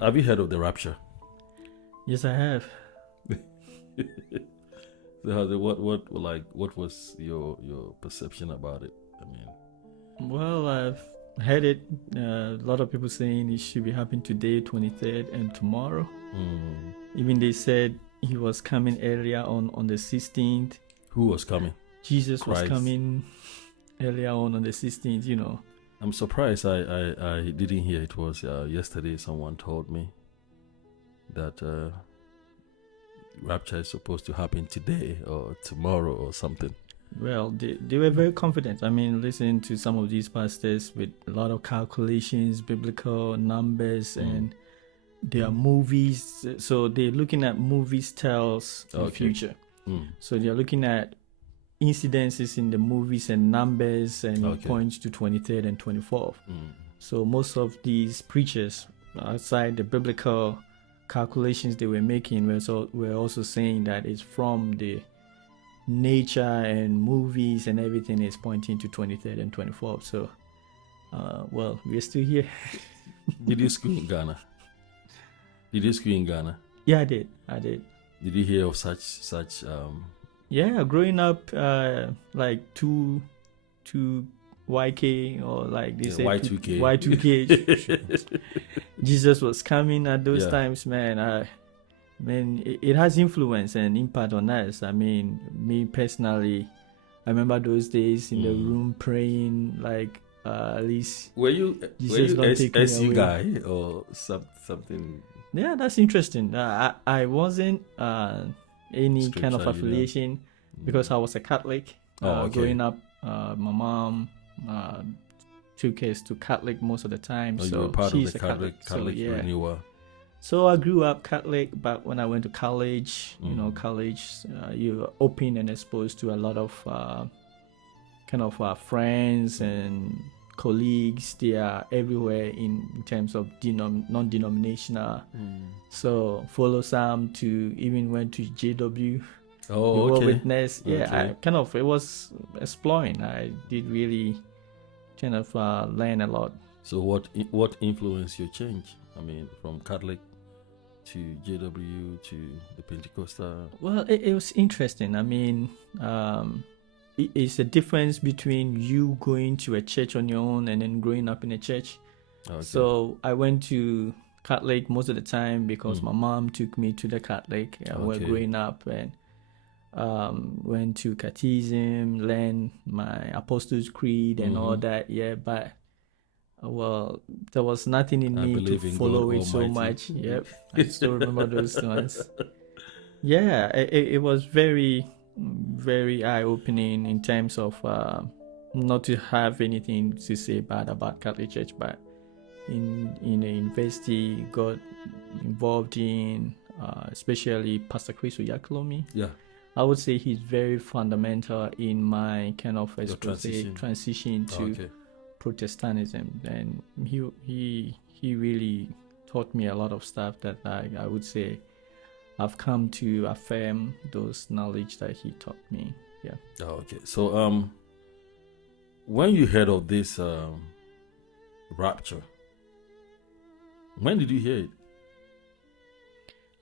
Have you heard of the rapture? Yes, I have. So what was your perception about it? I mean, Well, I've heard it. A lot of people saying it should be happening today, 23rd, and tomorrow. Even they said he was coming earlier on the 16th. who was coming? Jesus was Christ. coming earlier on the 16th, you know. I'm surprised I didn't hear it was yesterday. Someone told me that rapture is supposed to happen today or tomorrow or something. Well, they were very confident. I mean, listening to some of these pastors with a lot of calculations, biblical numbers, and their movies. So they're looking at movies tells the future. So they're looking at incidences in the movies and numbers, and it points to 23rd and 24th. So most of these preachers, outside the biblical calculations they were making, were also saying that it's from the nature and movies and everything is pointing to 23rd and 24th. So, well, we're still here. Did you school in Ghana? Did you school in Ghana? Yeah, I did. Did you hear of such? Yeah, growing up, like two YK, or like they say Y2K. Y2K. Jesus was coming at those times, man. It has influence and impact on us. I mean, me personally, I remember those days in the room praying, like at least. Were you SU guy or something? Yeah, that's interesting. I wasn't any Scripture, kind of affiliation because I was a Catholic. Growing up, my mom took us to Catholic most of the time. So you were part she's of the a Catholic renewal. So I grew up Catholic, but when I went to college, you're open and exposed to a lot of friends and colleagues. They are everywhere in terms of non-denominational. So follow some to even went to JW. Witness. Yeah, it was exploring. I did really kind of learn a lot. So what influenced your change? I mean, from Catholic to JW to the Pentecostal? Well, it was interesting. I mean, it's a difference between you going to a church on your own and then growing up in a church. So I went to Catholic most of the time because my mom took me to the Catholic while growing up, and went to catechism, learned my Apostles' Creed and all that. Yeah, but well, there was nothing in me to follow it so much. Yep, I still remember those ones. Yeah, it was very, very eye-opening in terms of not to have anything to say bad about Catholic Church, but in the university, got involved in, especially Pastor Chris Oyaklomi. Yeah. I would say he's very fundamental in my kind of transition to Protestantism, and he really taught me a lot of stuff that I would say I've come to affirm those knowledge that he taught me. Yeah. So when you heard of this rapture, when did you hear it?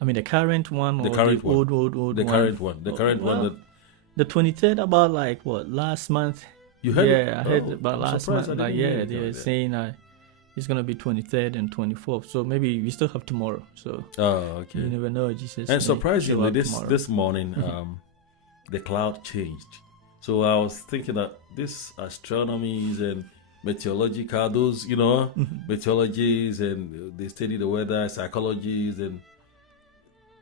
I mean, the current one or the old one? The current one. The current one. The 23rd, about like what, last month? You heard it? Yeah, I heard about last month. Like, yeah, they were saying it's going to be 23rd and 24th. So maybe we still have tomorrow. So you never know, Jesus. And surprisingly, this morning, the cloud changed. So I was thinking that this astronomies and meteorological, those, meteorologies, and they study the weather, psychologies, and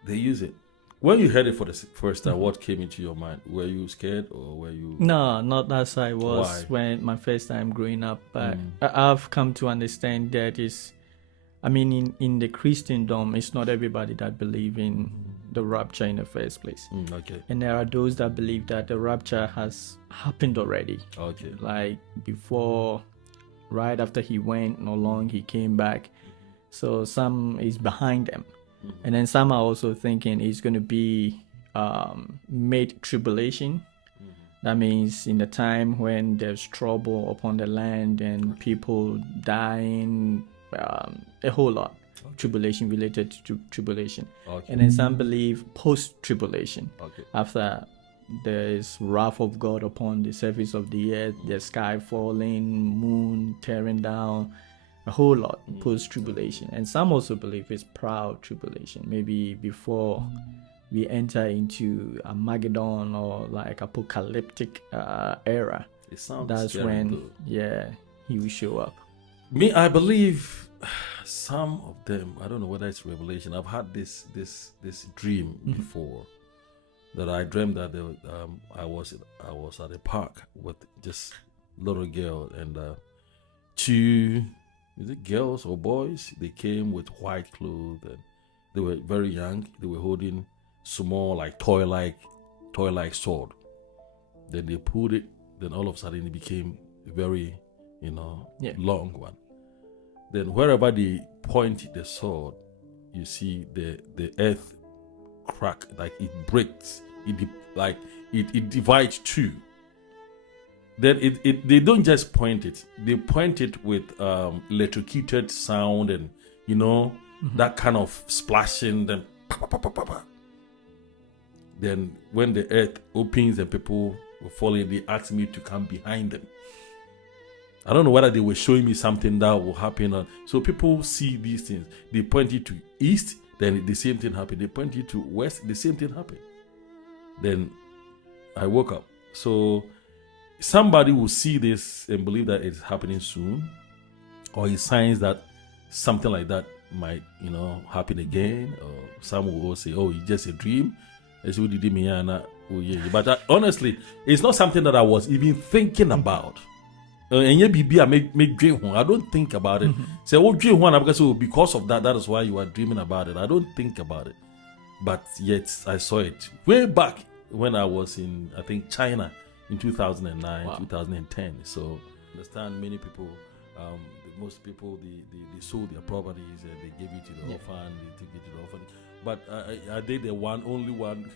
they use it. When you heard it for the first time, what came into your mind? Were you scared or were you... No, not as I was. Why? When my first time growing up. But I've come to understand that in the Christendom, it's not everybody that believe in the rapture in the first place. And there are those that believe that the rapture has happened already. Like before, right after he went, no long he came back. So some is behind them. And then some are also thinking it's going to be mid tribulation. That means in the time when there's trouble upon the land and people dying, a whole lot. tribulation related to tribulation. Okay. And then some believe post-tribulation. Okay. After there is wrath of God upon the surface of the earth, the sky falling, moon tearing down, a whole lot, post-tribulation. And some also believe it's proud tribulation, maybe before we enter into Armageddon or like apocalyptic era. It sounds That's scary, when though. he will show up. Me, I believe some of them. I don't know whether it's revelation. I've had this dream before, that I dreamed that I was at a park with just little girl and two, is it girls or boys? They came with white clothes and they were very young. They were holding small like toy like sword. Then they pulled it. Then all of a sudden it became a very long one. Then wherever they point the sword, you see the earth crack, like it breaks. It divides two. Then they don't just point it. They point it with electrocuted sound and that kind of splashing. Then then when the earth opens and people were falling, they asked me to come behind them. I don't know whether they were showing me something that will happen. So people see these things. They point it to east, then the same thing happened. They point it to west, the same thing happened. Then I woke up. So somebody will see this and believe that it's happening soon, or it's signs that something like that might, happen again. Or some will say, "Oh, it's just a dream." But honestly, it's not something that I was even thinking about. And yet, I make dream. I don't think about it. Say, "Oh, dream one," because of that is why you are dreaming about it. I don't think about it. But yet, I saw it way back when I was in, I think, China in 2009, 2010. So, understand many people, most people, they sold their properties and they gave it to the orphan, they took it to the orphan. But are they the only one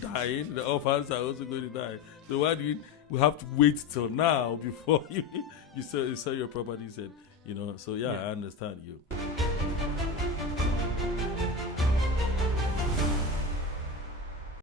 dying? The orphans are also going to die. So why do we have to wait till now before you sell your properties and, so I understand you.